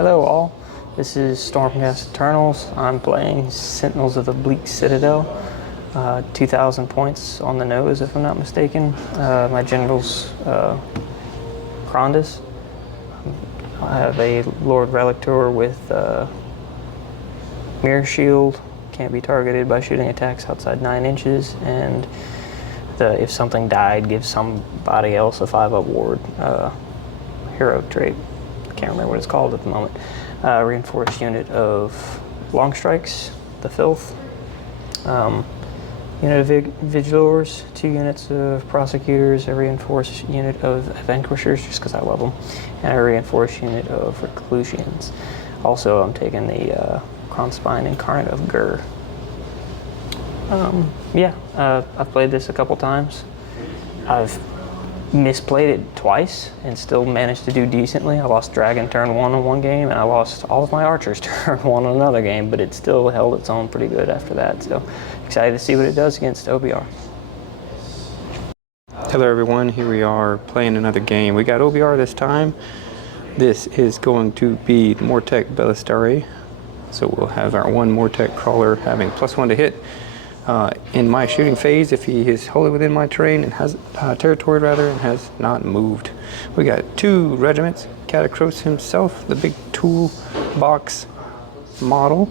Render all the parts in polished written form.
Hello all, this is Stormcast Eternals. I'm playing Sentinels of the Bleak Citadel. 2,000 points on the nose if I'm not mistaken. My general's Krondys. I have a Lord Relictor with Mirror Shield, can't be targeted by shooting attacks outside 9 inches, and if something died, gives somebody else a 5-up ward. Hero trait. Can't remember what it's called at the moment. Reinforced unit of Longstrikes, the Filth. Unit of Vigilors, 2 units of Prosecutors, a reinforced unit of Vanquishers, just because I love them, and a reinforced unit of Reclusians. Also, I'm taking the Krondspine Incarnate of Gur. I've played this a couple times. I've misplayed it twice and still managed to do decently. I lost Dragon turn 1 on one game, and I lost all of my archers turn 1 on another game, but it still held its own pretty good after that. So excited to see what it does against OBR. Hello everyone, here we are playing another game. We got OBR this time. This is going to be Mortek Ballistari. So we'll have our one Mortek Crawler having +1 to hit. In my shooting phase, if he is wholly within my terrain and has territory and has not moved. We got 2 regiments, Katakros himself, the big toolbox model,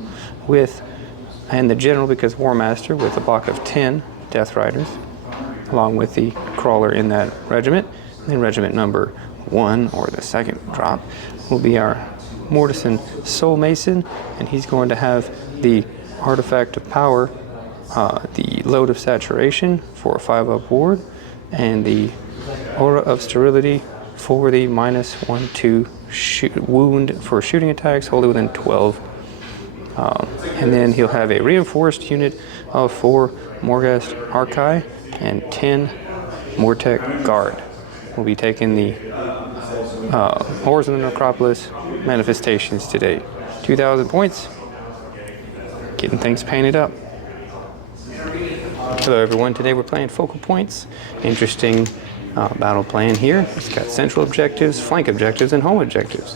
and the general, because War Master, with a block of 10 Deathriders, along with the crawler in that regiment. And then regiment number 1, or the second drop, will be our Mortisan Soulmason, and he's going to have the artifact of power, the Lode of Saturation for a 5-up ward, and the Aura of Sterility for the -1/2 wound for shooting attacks wholly within 12. And then he'll have a reinforced unit of 4 Morghast Archai and 10 Mortek Guard. We'll be taking the Horrors of the Necropolis manifestations today. 2,000 points. Getting things painted up. Hello everyone, today we're playing Focal Points. Interesting battle plan here. It's got central objectives, flank objectives, and home objectives.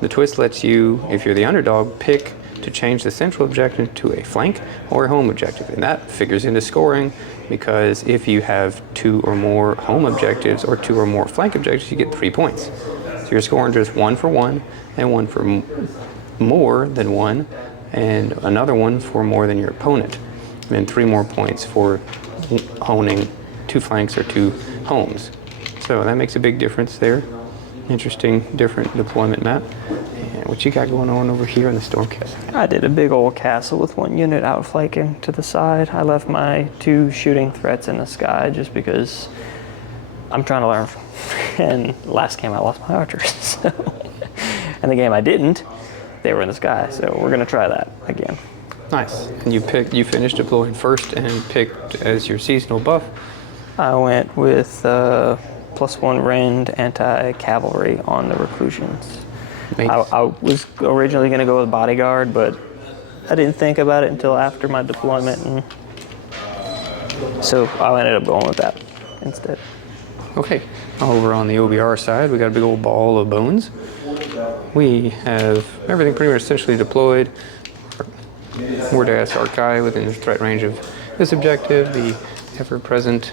The twist lets you, if you're the underdog, pick to change the central objective to a flank or a home objective. And that figures into scoring, because if you have 2 or more home objectives or 2 or more flank objectives, you get 3 points. So you're scoring just 1 for 1, and 1 for more than 1, and another 1 for more than your opponent. And then 3 more points for owning 2 flanks or 2 homes. So that makes a big difference there. Interesting, different deployment map. And what you got going on over here in the Stormcast? I did a big old castle with 1 unit outflanking to the side. I left my 2 shooting threats in the sky just because I'm trying to learn. And last game I lost my archers. So. And the game I didn't, they were in the sky. So we're gonna try that again. Nice. And you finished deploying first and picked as your seasonal buff? I went with +1 rend anti-cavalry on the Reclusians. I was originally going to go with bodyguard, but I didn't think about it until after my deployment, and so I ended up going with that instead. Okay. Over on the OBR side, we got a big old ball of bones. We have everything pretty much essentially deployed. Morghast Archai within the threat range of this objective, the ever-present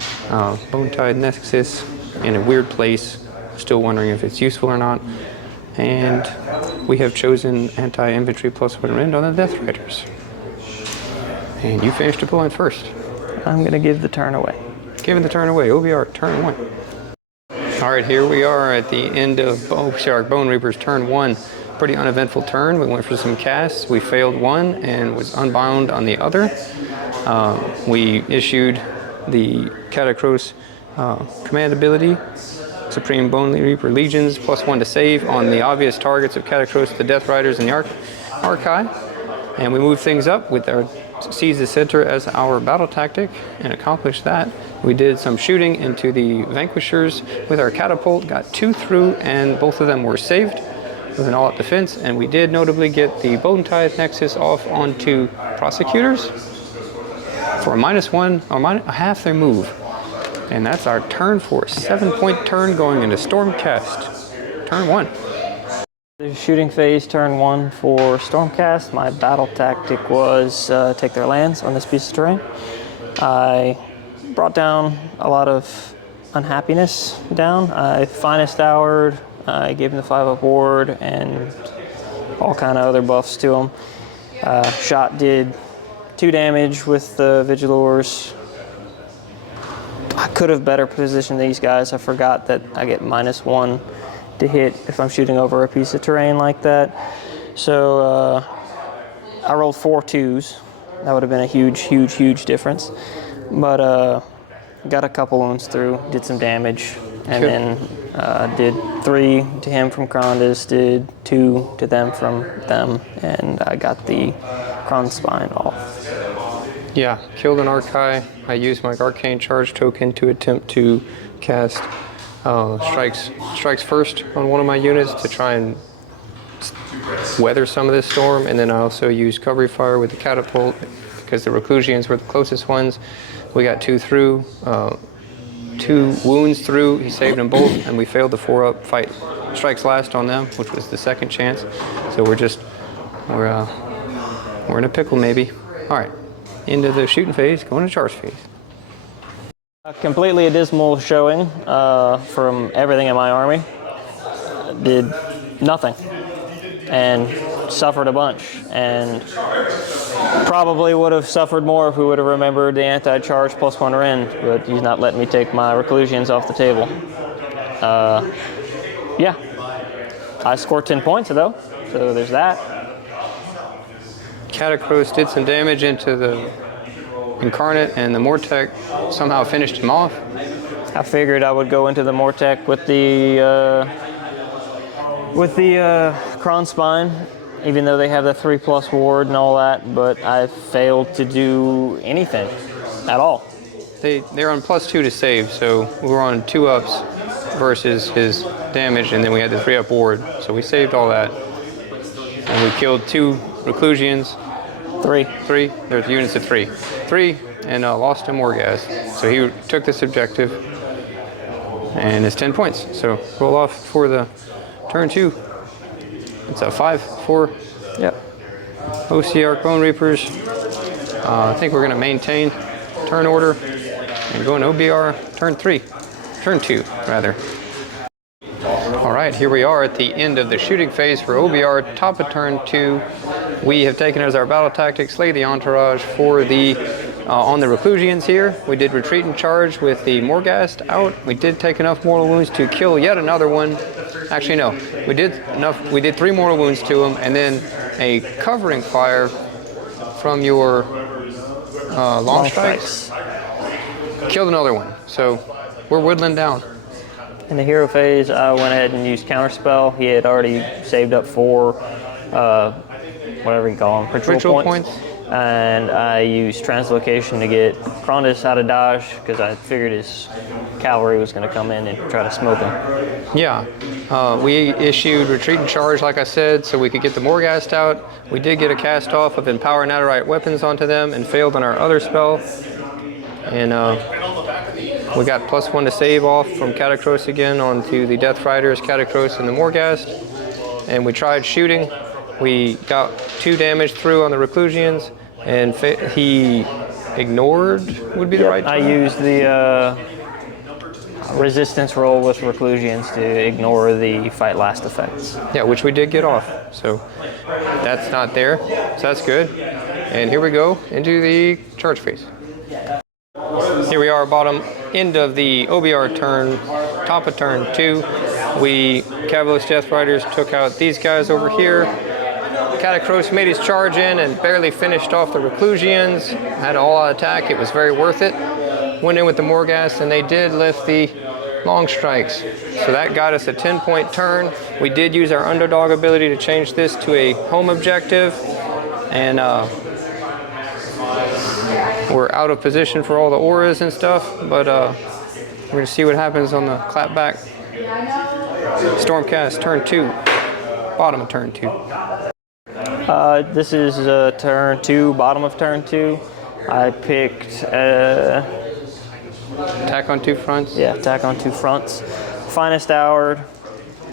Bone-tithe Nexus in a weird place, still wondering if it's useful or not, and we have chosen anti-infantry +1 rend on the Deathriders. And you finished deploying first. I'm going to give the turn away. Giving the turn away, OBR, turn 1. Alright, here we are at the end of Ossiarch Bonereapers turn 1. Pretty uneventful turn. We went for some casts. We failed 1 and was unbound on the other. We issued the Katakros command ability, Supreme Bonereaper Legions, +1 to save on the obvious targets of Katakros, the Deathriders, and the Archai. And we moved things up with our seize the center as our battle tactic and accomplished that. We did some shooting into the Vanquishers with our catapult, got 2 through, and both of them were saved with an all-out defense, and we did notably get the Bone-tithe Nexus off onto Prosecutors for a -1, or half their move. And that's our turn for a 7-point turn going into Stormcast. Turn 1. The shooting phase, turn 1 for Stormcast. My battle tactic was take their lands on this piece of terrain. I brought down a lot of unhappiness down. I finest houred, I gave him the 5-up ward, and all kind of other buffs to him. Shot did 2 damage with the Vigilors. I could have better positioned these guys. I forgot that I get -1 to hit if I'm shooting over a piece of terrain like that. So I rolled 4 2s. That would have been a huge difference. But got a couple wounds through, did some damage, and then did 3 to him from Krondys, did 2 to them from them, and I got the Krondspine off. Yeah, killed an Archai. I used my Arcane Charge token to attempt to cast strikes first on one of my units to try and weather some of this storm, and then I also used Cover Fire with the Catapult because the Reclusians were the closest ones. We got 2 through, 2 wounds through. He saved them both, and we failed the 4-up fight strikes last on them, which was the second chance. So we're in a pickle maybe. All right, into the shooting phase, going to charge phase. A completely dismal showing from everything in my army. Did nothing and suffered a bunch, and probably would have suffered more if we would have remembered the anti-charge +1 rend, but he's not letting me take my Reclusians off the table. Yeah, I scored 10 points though, so there's that. Katakros did some damage into the Incarnate, and the Mortek somehow finished him off. I figured I would go into the Mortek with the Krondspine, even though they have the 3+ ward and all that, but I failed to do anything at all. They're on +2 to save, so we were on 2-ups versus his damage, and then we had the 3-up ward, so we saved all that. And we killed 2 Reclusians. 3. There's units of 3. 3, and lost to Morghast. So he took this objective, and it's 10 points. So roll off for the turn 2. It's a 5-4. Yep. Ossiarch Bonereapers. I think we're going to maintain turn order and go in OBR turn 2 rather. All right, here we are at the end of the shooting phase for OBR, top of turn 2. We have taken as our battle tactic, slay the entourage for the, on the Reclusians here. We did retreat and charge with the Morghast out. We did take enough mortal wounds to kill yet another one. Actually, no, we did 3 mortal wounds to him, and then a covering fire from your Longstrikes. Killed another one, so we're whittling down. In the hero phase, I went ahead and used Counterspell. He had already saved up 4, whatever you call them, ritual points. And I used Translocation to get Krondys out of dodge because I figured his cavalry was going to come in and try to smoke him. Yeah, we issued retreat and charge, like I said, so we could get the Morghast out. We did get a cast off of Empower Nadirite weapons onto them and failed on our other spell. And we got +1 to save off from Katakros again onto the Deathriders, Katakros, and the Morghast. And we tried shooting. We got 2 damage through on the Reclusians, and he ignored would be the right term. I used the resistance roll with Reclusians to ignore the fight last effects. Yeah, which we did get off, so that's not there, so that's good. And here we go into the charge phase. Here we are, bottom end of the OBR turn, top of turn 2. We, Kavalos Deathriders, took out these guys over here. Katakros made his charge in and barely finished off the Reclusians. Had an all-out attack. It was very worth it. Went in with the Morghast, and they did lift the Longstrikes. So that got us a 10-point turn. We did use our underdog ability to change this to a home objective. And we're out of position for all the auras and stuff, but we're going to see what happens on the clapback. Stormcast, turn 2. Bottom of turn 2. This is turn 2, bottom of turn 2. I picked... attack on 2 fronts? Yeah, attack on 2 fronts. Finest houred.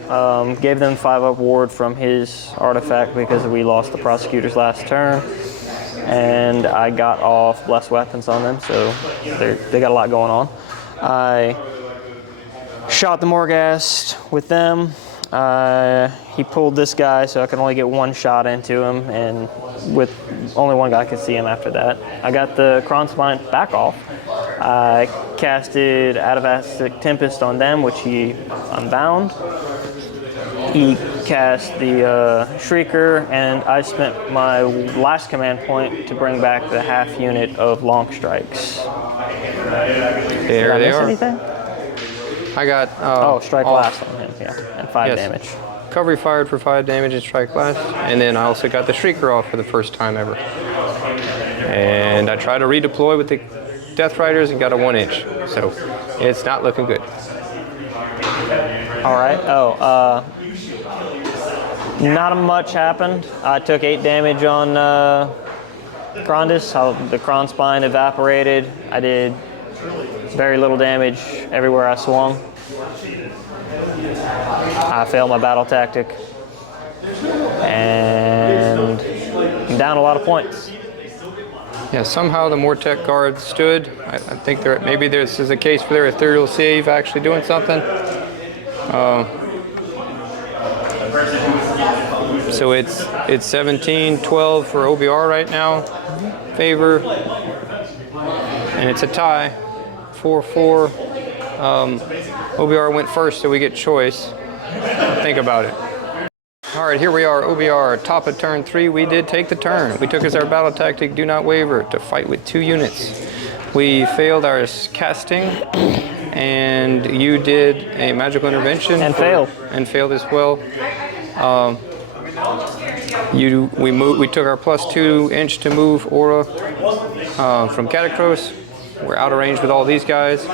Gave them 5-up ward from his artifact because we lost the Prosecutors last turn. And I got off Blessed Weapons on them, so they got a lot going on. I shot the Morghast with them. He pulled this guy, so I could only get one shot into him, and with only one guy could see him after that. I got the Krondspine back off. I casted Atavastic Tempest on them, which he unbound. He cast the Shrieker, and I spent my last command point to bring back the half unit of Longstrikes. There they are. Anything? I got strike last on him, yeah, and 5 damage. Recovery fired for 5 damage and strike last, and then I also got the Shrieker off for the first time ever. And I tried to redeploy with the Deathriders and got a 1-inch, so it's not looking good. All right. Not much happened. I took 8 damage on Krondys. The Krondspine evaporated. I did very little damage everywhere I swung. I failed my battle tactic. And I'm down a lot of points. Yeah, somehow the Mortek Guard stood. I think maybe this is a case for their ethereal save actually doing something. So it's 17-12 for OBR right now, favor, and it's a tie, 4-4. OBR went first, so we get choice. Think about it. All right, here we are, OBR, top of turn 3. We did take the turn. We took as our battle tactic, do not waver, to fight with 2 units. We failed our casting, and you did a magical intervention. And failed. And failed as well. We took our +2 inch to move aura from Katakros. We're out of range with all these guys,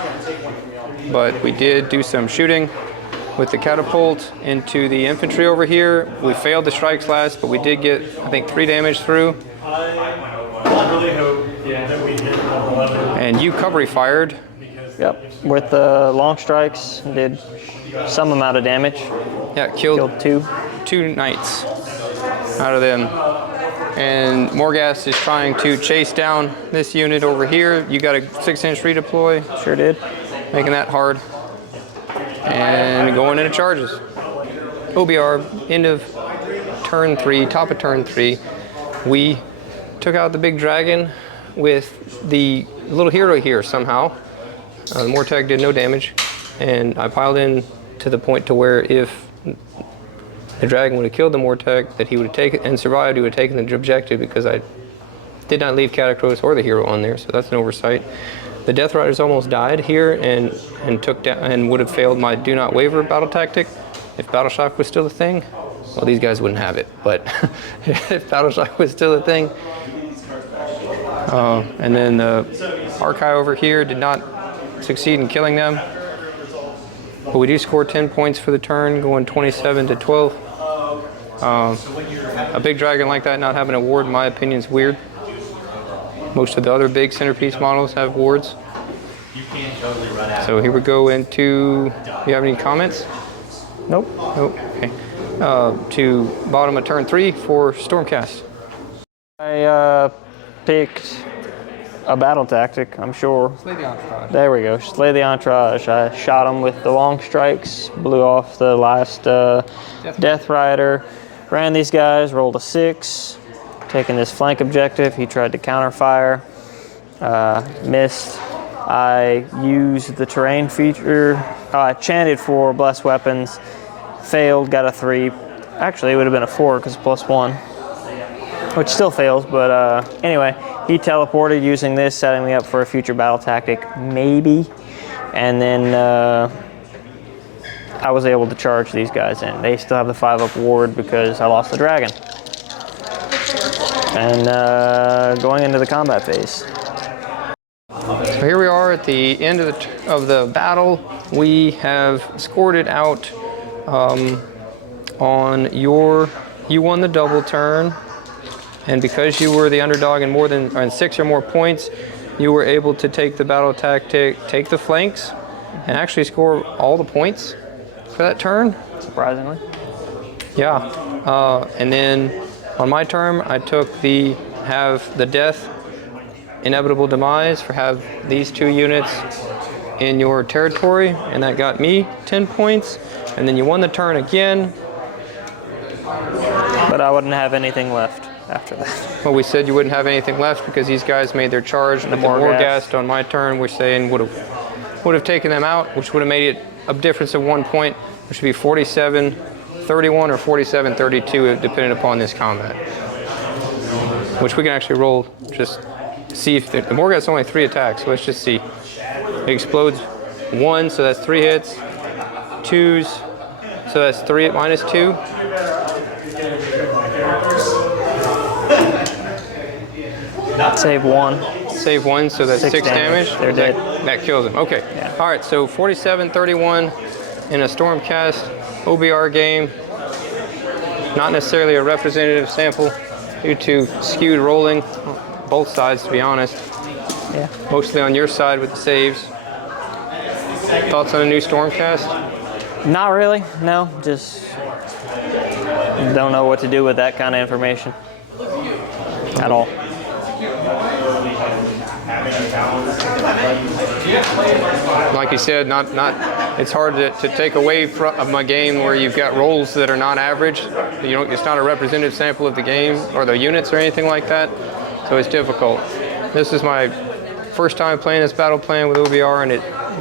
but we did do some shooting with the catapult into the infantry over here. We failed the strikes last, but we did get, I think, 3 damage through. And you recovery fired. Yep, with the long strikes, did some amount of damage. Yeah, killed 2 knights out of them. And Morghast is trying to chase down this unit over here. You got a 6-inch redeploy. Sure did. Making that hard. And going into charges. OBR, end of turn 3, top of turn 3. We took out the big dragon with the little hero here somehow. The Mortek did no damage. And I piled in to the point to where if the dragon would have killed the Mortek, that he would have taken and survived, he would have taken the objective, because I did not leave Katakros or the hero on there, so that's an oversight. The Deathriders almost died here and took down and would have failed my do not waver battle tactic. If battle shock was still a thing, well, these guys wouldn't have it, but if battle shock was still a thing. And then the Archai over here did not succeed in killing them. But we do score 10 points for the turn, going 27-12. A big dragon like that not having a ward, in my opinion, is weird. Most of the other big centerpiece models have wards. So here we go into, do you have any comments? Nope. Nope, okay. To bottom of turn 3 for Stormcast. I picked a battle tactic, I'm sure. Slay the entourage. There we go, slay the entourage. I shot him with the long strikes, blew off the last Death Rider, ran these guys, rolled a 6, taking this flank objective. He tried to counterfire, missed. I used the terrain feature. I chanted for Blessed Weapons, failed, got a 3. Actually, it would have been a 4 because +1, which still fails, but anyway, he teleported using this, setting me up for a future battle tactic, maybe. And then I was able to charge these guys in. They still have the 5-up ward because I lost the dragon. And going into the combat phase. So here we are at the end of the battle. We have scored it out on you won the double turn. And because you were the underdog in more than 6 or more points, you were able to take the battle tactic, take the flanks, and actually score all the points. for that turn. Surprisingly. Yeah. And then on my turn, I took have the death, inevitable demise, have these 2 units in your territory, and that got me 10 points. And then you won the turn again. But I wouldn't have anything left after that. Well, we said you wouldn't have anything left because these guys made their charge with the Morghast on my turn, which they would have taken them out, which would have made it a difference of 1 point, which would be 47-31 or 47-32, depending upon this combat. Which we can actually roll, just see if the Morghast only 3 attacks, so let's just see. It explodes 1, so that's 3 hits. 2s, so that's 3 minus 2. Save 1. Save 1, so that's 6 damage. They're dead. That kills them. Okay. Yeah. All right, so 47-31 in a Stormcast OBR game. Not necessarily a representative sample due to skewed rolling, both sides to be honest. Yeah. Mostly on your side with the saves. Thoughts on a new Stormcast? Not really, no. Just don't know what to do with that kind of information at all. Like you said, it's hard to take away from my game where you've got rolls that are not average. It's not a representative sample of the game or the units or anything like that, so it's difficult. This is my first time playing this battle plan with OBR, and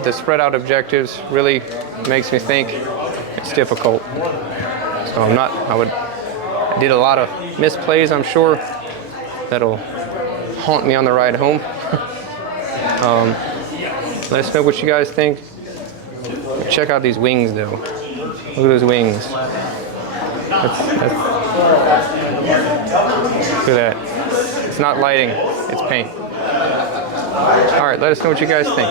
the spread out objectives really makes me think it's difficult. So I did a lot of misplays, I'm sure, that'll haunt me on the ride home. Let us know what you guys think. Check out these wings, though. Look at those wings. Look at that. It's not lighting, it's paint. All right, let us know what you guys think.